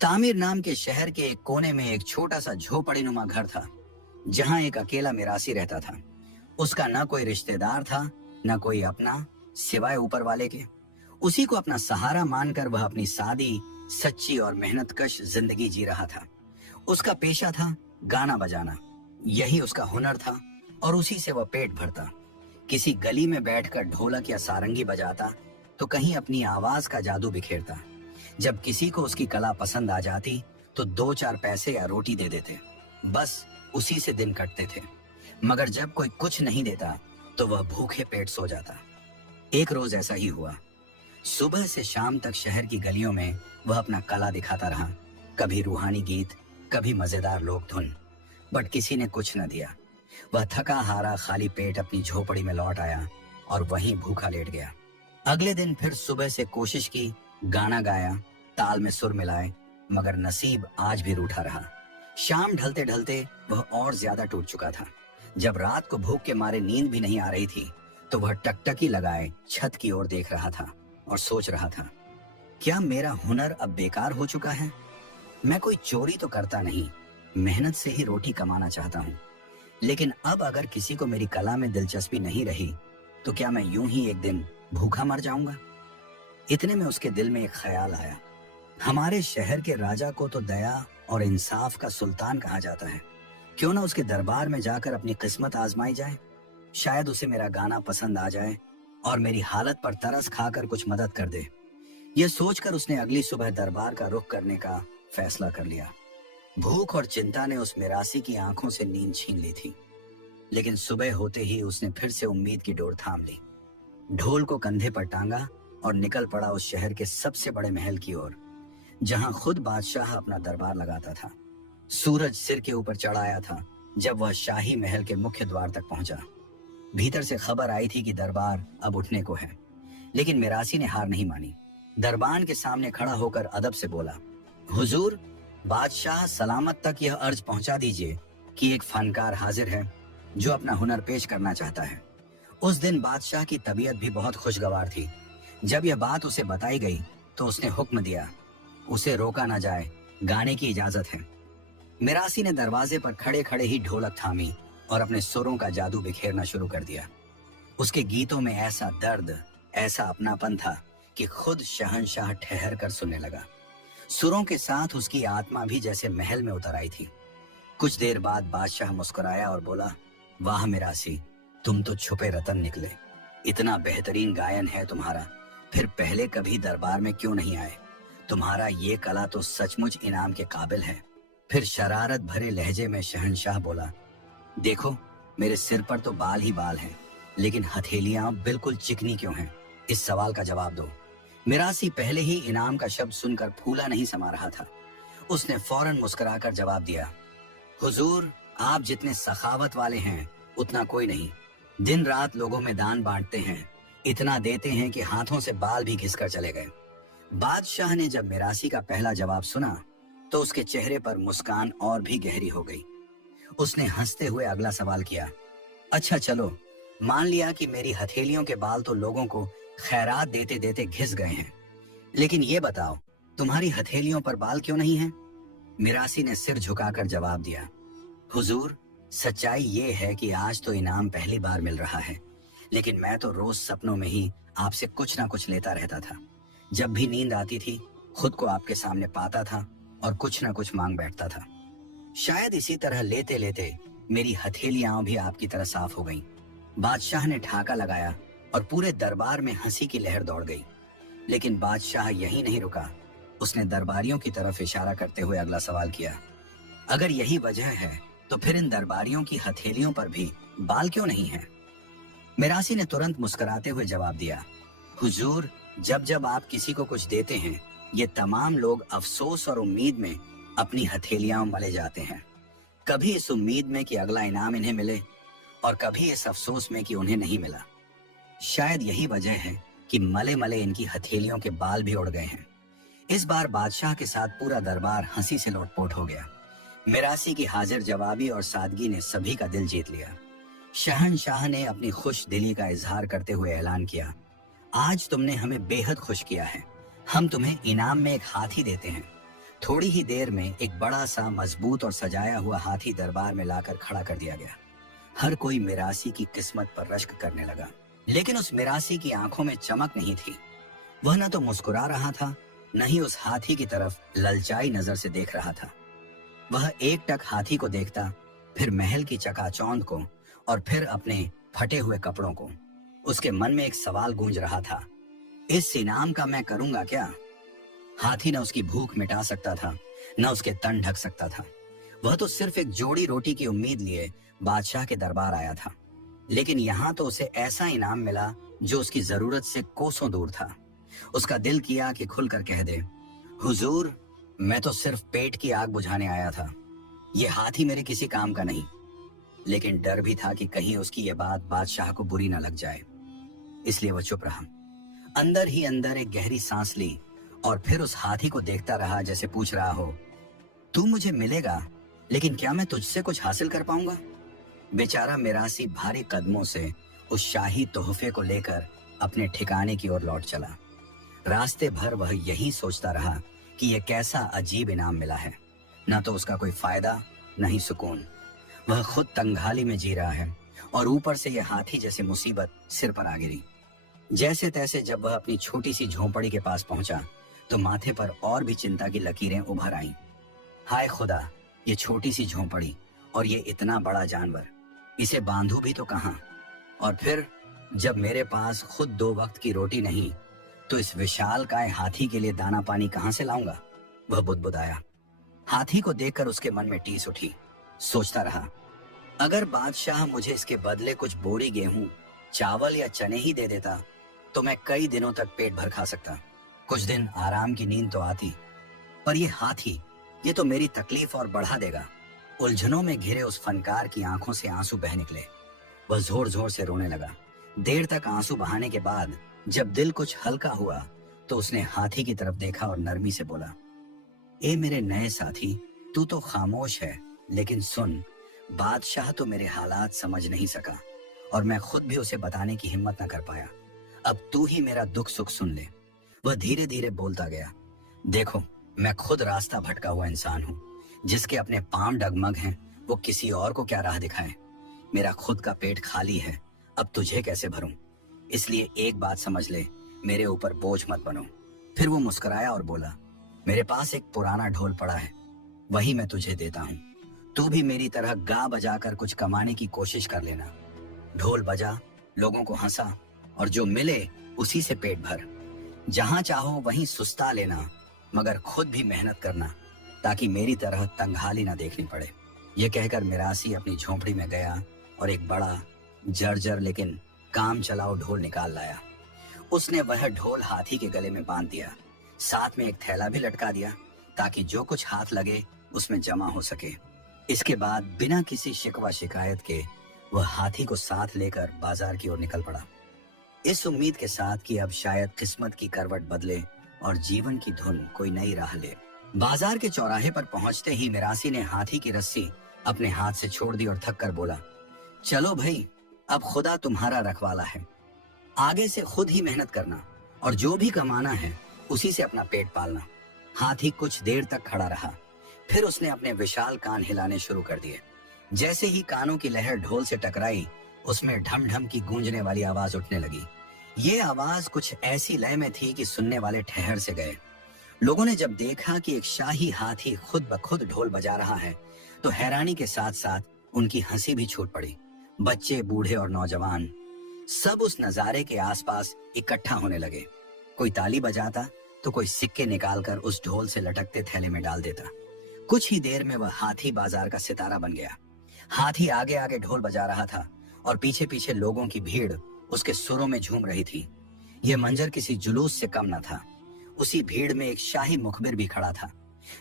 Tamir नाम के शहर के एक कोने में एक छोटा सा झोपड़ी नुमा घर था, जहां एक अकेला मिरासी रहता था। उसका न कोई रिश्तेदार था, न कोई अपना, सिवाय ऊपर वाले के। उसी को अपना सहारा मानकर वह अपनी सादी, सच्ची और मेहनतकश जिंदगी जी रहा था। उसका पेशा था गाना बजाना, यही उसका हुनर था और उसी से वह पेट भरता। किसी गली में बैठकर ढोलक या सारंगी बजाता तो कहीं अपनी आवाज का जादू बिखेरता। जब किसी को उसकी कला पसंद आ जाती तो 2-4 पैसे या रोटी दे देते, बस उसी से दिन कटते थे। मगर जब कोई कुछ नहीं देता तो वह भूखे पेट सो जाता। एक रोज ऐसा ही हुआ। सुबह से शाम तक शहर की गलियों में वह अपना कला दिखाता रहा, कभी रूहानी गीत, कभी मजेदार लोक धुन, बट किसी ने कुछ न दिया। वह थका हारा खाली पेट अपनी झोपड़ी में लौट आया और वहीं भूखा लेट गया। अगले दिन फिर सुबह से कोशिश की, गाना गाया, ताल में सुर मिलाए, मगर नसीब आज भी रूठा रहा। शाम ढलते ढलते वह और ज्यादा टूट चुका था। जब रात को भूख के मारे नींद भी नहीं आ रही थी तो वह टकटकी लगाए छत की ओर देख रहा था और सोच रहा था, क्या मेरा हुनर अब बेकार हो चुका है? मैं कोई चोरी तो करता नहीं, मेहनत से ही रोटी कमाना चाहता हूँ। लेकिन अब अगर किसी को मेरी कला में दिलचस्पी नहीं रही तो क्या मैं यूं ही एक दिन भूखा मर जाऊंगा? इतने में उसके दिल में एक ख्याल आया, हमारे शहर के राजा को तो दया और इंसाफ का सुल्तान कहा जाता है। क्यों ना उसके दरबार में जाकर अपनी किस्मत आजमाई जाए। शायद उसे मेरा गाना पसंद आ जाए और मेरी हालत पर तरस खाकर कुछ मदद कर दे। यह सोचकर उसने अगली सुबह दरबार का रुख करने का फैसला कर लिया। भूख और चिंता ने उस मिरासी की आंखों से नींद छीन ली थी, लेकिन सुबह होते ही उसने फिर से उम्मीद की डोर थाम ली। ढोल को कंधे पर टांगा और निकल पड़ा उस शहर के सबसे बड़े महल की ओर, जहां खुद बादशाह अपना दरबार लगाता था। सूरज सिर के ऊपर चढ़ आया था जब वह शाही महल के मुख्य द्वार तक पहुंचा। भीतर से खबर आई थी कि दरबार अब उठने को है, लेकिन मिरासी ने हार नहीं मानी। दरबान के सामने खड़ा होकर अदब से बोला, हुजूर, बादशाह सलामत तक यह अर्ज पहुंचा दीजिए कि एक फनकार हाजिर है जो अपना हुनर पेश करना चाहता है। उस दिन बादशाह की तबीयत भी बहुत खुशगवार थी। जब यह बात उसे बताई गई तो उसने हुक्म दिया, उसे रोका ना जाए, गाने की इजाजत है। मिरासी ने दरवाजे पर खड़े खड़े ही ढोलक थामी और अपने सुरों का जादू बिखेरना शुरू कर दिया। उसके गीतों में ऐसा दर्द, ऐसा अपनापन था कि खुद शहंशाह ठहर कर सुनने लगा। सुरों के साथ उसकी आत्मा भी जैसे महल में उतर आई थी। कुछ देर बाद बादशाह मुस्कुराया और बोला, वाह मिरासी, तुम तो छुपे रतन निकले। इतना बेहतरीन गायन है तुम्हारा, फिर पहले कभी दरबार में क्यों नहीं आए? तुम्हारा ये कला तो सचमुच इनाम के काबिल है। फिर शरारत भरे लहजे में शहंशाह बोला, देखो, मेरे सिर पर तो बाल ही बाल हैं, लेकिन हथेलियां बिल्कुल चिकनी क्यों हैं? इस सवाल का जवाब दो। मिरासी पहले ही इनाम का शब्द सुनकर फूला नहीं समा रहा था। उसने फौरन मुस्कुराकर जवाब दिया, हुजूर, आप जितने सखावत वाले हैं उतना कोई नहीं। दिन रात लोगों में दान बांटते हैं, इतना देते हैं कि हाथों से बाल भी घिसकर चले गए। बादशाह ने जब मिरासी का पहला जवाब सुना तो उसके चेहरे पर मुस्कान और भी गहरी हो गई। उसने हंसते हुए अगला सवाल किया, अच्छा चलो, मान लिया कि मेरी हथेलियों के बाल तो लोगों को खैरात देते देते घिस गए हैं, लेकिन ये बताओ, तुम्हारी हथेलियों पर बाल क्यों नहीं हैं? मिरासी ने सिर झुकाकर जवाब दिया, हुजूर, सच्चाई ये है कि आज तो इनाम पहली बार मिल रहा है, लेकिन मैं तो रोज सपनों में ही आपसे कुछ ना कुछ लेता रहता था। जब भी नींद आती थी खुद को आपके सामने पाता था और कुछ ना कुछ मांग बैठता था। शायद इसी तरह लेते लेते मेरी हथेलियां भी आपकी तरह साफ हो गईं। बादशाह ने ठाका लगाया और पूरे दरबार में हंसी की लहर दौड़ गई। लेकिन बादशाह यही नहीं रुका। उसने दरबारियों की तरफ इशारा करते हुए अगला सवाल किया, अगर यही वजह है तो फिर इन दरबारियों की हथेलियों पर भी बाल क्यों नहीं है? मिरासी ने तुरंत मुस्कुराते हुए जवाब दिया, हुजूर, जब जब आप किसी को कुछ देते हैं, ये तमाम लोग अफसोस और उम्मीद में अपनी हथेलियां मले जाते हैं। कभी इस उम्मीद में कि अगला इनाम इन्हें मिले और कभी इस अफसोस में कि उन्हें नहीं मिला। शायद यही वजह है कि मले मले इनकी हथेलियों के बाल भी उड़ गए हैं। इस बार बादशाह के साथ पूरा दरबार हंसी से लोटपोट हो गया। मिरासी की हाजिर जवाबी और सादगी ने सभी का दिल जीत लिया। शहंशाह ने अपनी खुश दिली का इजहार करते हुए ऐलान किया, आज तुमने हमें बेहद खुश किया है। हम तुम्हें इनाम में एक हाथी देते हैं। थोड़ी ही देर में एक बड़ा सा मजबूत और सजाया हुआ हाथी दरबार में लाकर खड़ा कर दिया गया। हर कोई मिरासी की किस्मत पर रश्क करने लगा, लेकिन उस मिरासी की आंखों में चमक नहीं थी। वह न तो मुस्कुरा रहा था, न ही उस हाथी की तरफ ललचाई नजर से देख रहा था। वह एकटक हाथी को देखता, फिर महल की चकाचौंध को, और फिर अपने फटे हुए कपड़ों को। उसके मन में एक सवाल गूंज रहा था, इस इनाम का मैं करूंगा क्या? हाथी न उसकी भूख मिटा सकता था, न उसके तन ढक सकता था। वह तो सिर्फ एक जोड़ी रोटी की उम्मीद लिए बादशाह के दरबार आया था, लेकिन यहाँ तो उसे ऐसा इनाम मिला जो उसकी जरूरत से कोसों दूर था। उसका दिल किया कि खुलकर कह दे, हुजूर, मैं तो सिर्फ पेट की आग बुझाने आया था, ये हाथी मेरे किसी काम का नहीं। लेकिन डर भी था कि कहीं उसकी ये बात बादशाह को बुरी न लग जाए, इसलिए वह चुप रहा। अंदर ही अंदर एक गहरी सांस ली और फिर उस हाथी को देखता रहा, जैसे पूछ रहा हो, तू मुझे मिलेगा, लेकिन क्या मैं तुझसे कुछ हासिल कर पाऊंगा? बेचारा मिरासी भारी कदमों से उस शाही तोहफे को लेकर अपने ठिकाने की ओर लौट चला। रास्ते भर वह यही सोचता रहा कि यह कैसा अजीब इनाम मिला है। न तो उसका कोई फायदा, न ही सुकून। वह खुद तंगहाली में जी रहा है और ऊपर से यह हाथी जैसी मुसीबत सिर पर आ गिरी। जैसे तैसे जब वह अपनी छोटी सी झोंपड़ी के पास पहुंचा तो माथे पर और भी चिंता की लकीरें उभर आईं। हाय खुदा, ये छोटी सी झोंपड़ी और ये इतना बड़ा जानवर, इसे बांधू भी तो कहाँ? और फिर जब मेरे पास खुद 2 वक्त की रोटी नहीं, तो इस विशालकाय हाथी के लिए दाना पानी कहाँ से लाऊंगा? वह बुदबुदाया। हाथी को देखकर उसके मन में टीस उठी। सोचता रहा, अगर बादशाह मुझे इसके बदले कुछ बोरी गेहूं, चावल या चने ही दे देता तो मैं कई दिनों तक पेट भर खा सकता। कुछ दिन आराम की नींद तो आती, पर ये हाथी, ये तो मेरी तकलीफ और बढ़ा देगा। उलझनों में घिरे उस फनकार की आंखों से आंसू बह निकले। वह जोर जोर से रोने लगा। देर तक आंसू बहाने के बाद जब दिल कुछ हल्का हुआ तो उसने हाथी की तरफ देखा और नरमी से बोला, ए मेरे नए साथी, तू तो खामोश है, लेकिन सुन, बादशाह तो मेरे हालात समझ नहीं सका और मैं खुद भी उसे बताने की हिम्मत न कर पाया। अब तू ही मेरा दुख सुख सुन ले। वह धीरे धीरे बोलता गया, देखो, मैं खुद रास्ता भटका हुआ इंसान हूँ। जिसके अपने पांव डगमग हैं, वो किसी और को क्या राह दिखाए? मेरा खुद का पेट खाली है, अब तुझे कैसे भरूं? इसलिए एक बात समझ ले, मेरे ऊपर बोझ मत बनो। फिर वो मुस्कुराया और बोला, मेरे पास एक पुराना ढोल पड़ा है, वही मैं तुझे देता हूँ। तू भी मेरी तरह गा बजाकर कुछ कमाने की कोशिश कर लेना। ढोल बजा, लोगों को हंसा, और जो मिले उसी से पेट भर। जहां चाहो वहीं सुस्ता लेना, मगर खुद भी मेहनत करना, ताकि मेरी तरह तंगहाली ना देखनी पड़े। यह कहकर मिरासी अपनी झोंपड़ी में गया और एक बड़ा जर्जर लेकिन काम चलाओ ढोल निकाल लाया। उसने वह ढोल हाथी के गले में बांध दिया, साथ में एक थैला भी लटका दिया ताकि जो कुछ हाथ लगे उसमें जमा हो सके। इसके बाद बिना किसी शिकवा शिकायत के वह हाथी को साथ लेकर बाजार की ओर निकल पड़ा, इस उम्मीद के साथ कि अब शायद किस्मत की करवट बदले और जीवन की धुन कोई नई राह ले। बाजार के चौराहे पर पहुंचते ही मिरासी ने हाथी की रस्सी अपने हाथ से छोड़ दी और थक कर बोला, चलो भाई, अब खुदा तुम्हारा रखवाला है। आगे से खुद ही मेहनत करना और जो भी कमाना है उसी से अपना पेट पालना। हाथी कुछ देर तक खड़ा रहा, फिर उसने अपने विशाल कान हिलाने शुरू कर दिए। जैसे ही कानों की लहर ढोल से टकराई, उसमें ढम ढम की गूंजने वाली आवाज उठने लगी। ये आवाज कुछ ऐसी लय में थी कि सुनने वाले ठहर से गए। लोगों ने जब देखा कि एक शाही हाथी खुद ब खुद ढोल बजा रहा है, तो हैरानी के साथ साथ उनकी हंसी भी छूट पड़ी। बच्चे, बूढ़े और नौजवान सब उस नजारे के आसपास इकट्ठा होने लगे। कोई ताली बजाता तो कोई सिक्के निकालकर उस ढोल से लटकते थैले में डाल देता। कुछ ही देर में वह हाथी बाजार का सितारा बन गया। हाथी आगे आगे ढोल बजा रहा था और पीछे पीछे लोगों की भीड़ उसके सुरों में झूम रही थी। यह मंजर किसी जुलूस से कम न था। उसी भीड़ में एक शाही मुखबिर भी खड़ा था।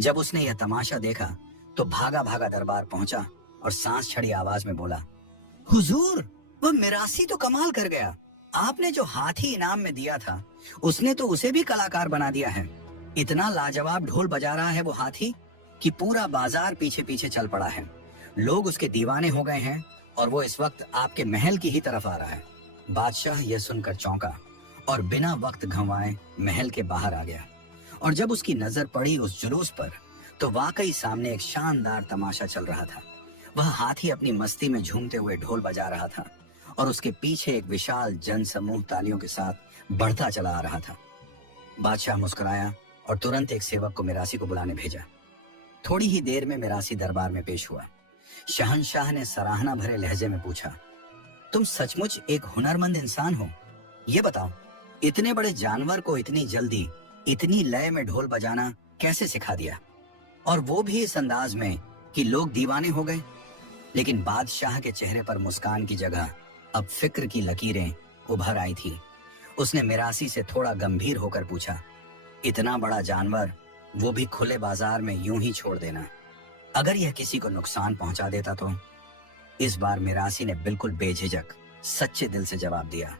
जब उसने यह तमाशा देखा तो भागा भागा दरबार पहुंचा और सांस छड़ी आवाज में बोला, हुजूर, वह मिरासी तो कमाल कर गया। आपने जो हाथी इनाम में दिया था, उसने तो उसे भी कलाकार बना दिया है। इतना लाजवाब ढोल बजा रहा है वो हाथी कि पूरा बाजार पीछे पीछे चल पड़ा है। लोग उसके दीवाने हो गए हैं और वो इस वक्त आपके महल की ही तरफ आ रहा है। बादशाह यह सुनकर चौंका और बिना वक्त गंवाए महल के बाहर आ गया, और जब उसकी नजर पड़ी उस जुलूस पर तो वाकई सामने एक शानदार तमाशा चल रहा था। वह हाथी अपनी मस्ती में झूमते हुए ढोल बजा रहा था और उसके पीछे एक विशाल जनसमूह तालियों के साथ बढ़ता चला आ रहा था। बादशाह मुस्कुराया और तुरंत एक सेवक को मिरासी को बुलाने भेजा। थोड़ी ही देर में मिरासी दरबार में पेश हुआ। शहंशाह ने सराहना भरे लहजे में पूछा, तुम सचमुच एक हुनरमंद इंसान हो। ये बताओ, इतने बड़े जानवर को इतनी जल्दी इतनी लय में ढोल बजाना कैसे सिखा दिया, और वो भी इस अंदाज में कि लोग दीवाने हो गए। लेकिन बादशाह के चेहरे पर मुस्कान की जगह अब फिक्र की लकीरें उभर आई थी। उसने मिरासी से थोड़ा गंभीर होकर पूछा, इतना बड़ा जानवर, वो भी खुले बाजार में यूं ही छोड़ देना, अगर यह किसी को नुकसान पहुंचा देता तो? इस बार मिरासी ने बिल्कुल बेझिझक सच्चे दिल से जवाब दिया,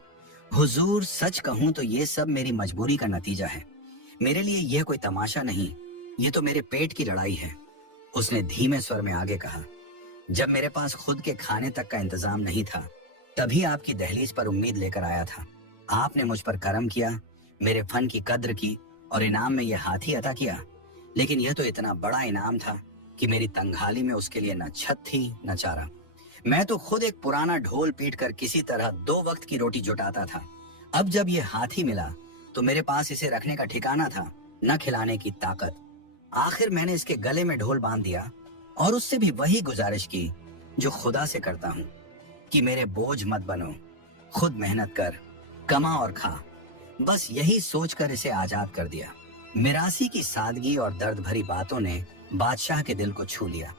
हुजूर सच कहूं तो ये सब मेरी मजबूरी का नतीजा है। मेरे लिए यह कोई तमाशा नहीं, ये तो मेरे पेट की लड़ाई है। उसने धीमे स्वर में आगे कहा, जब मेरे पास खुद के खाने तक का इंतजाम नहीं था, तभी आपकी दहलीज पर उम्मीद लेकर आया था। आपने मुझ पर करम किया, मेरे फन की कद्र की और इनाम में यह हाथी अता किया। लेकिन यह तो इतना बड़ा इनाम था कि मेरी तंगहाली में उसके लिए न छत थी न चारा। मैं तो खुद एक पुराना ढोल पीट कर किसी तरह 2 वक्त की रोटी जुटाता था। अब जब यह हाथी मिला तो मेरे पास इसे रखने का ठिकाना था, न खिलाने की ताकत। आखिर मैंने इसके गले में ढोल बांध दिया और उससे भी वही गुजारिश की जो खुदा से करता हूँ कि मेरे बोझ मत बनो, खुद मेहनत कर, कमा और खा। बस यही सोचकर इसे आजाद कर दिया। मिरासी की सादगी और दर्द भरी बातों ने बादशाह के दिल को छू लिया।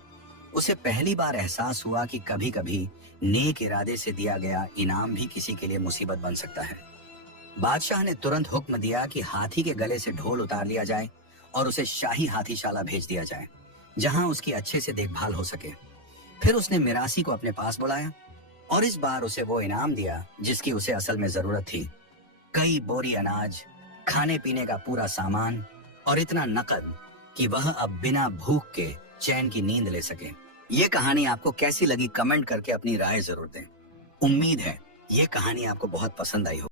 उसे पहली बार एहसास हुआ कि कभी कभी नेक इरादे से दिया गया इनाम भी किसी के लिए मुसीबत बन सकता है। बादशाह ने तुरंत हुक्म दिया कि हाथी के गले से ढोल उतार लिया जाए और उसे शाही हाथीशाला भेज दिया जाए, जहां उसकी अच्छे से देखभाल हो सके। फिर उसने मिरासी को अपने पास बुलाया और इस बार उसे वो इनाम दिया जिसकी उसे असल में जरूरत थी। कई बोरी अनाज, खाने पीने का पूरा सामान और इतना नकद कि वह अब बिना भूख के चैन की नींद ले सके। ये कहानी आपको कैसी लगी कमेंट करके अपनी राय जरूर दें। उम्मीद है ये कहानी आपको बहुत पसंद आई हो।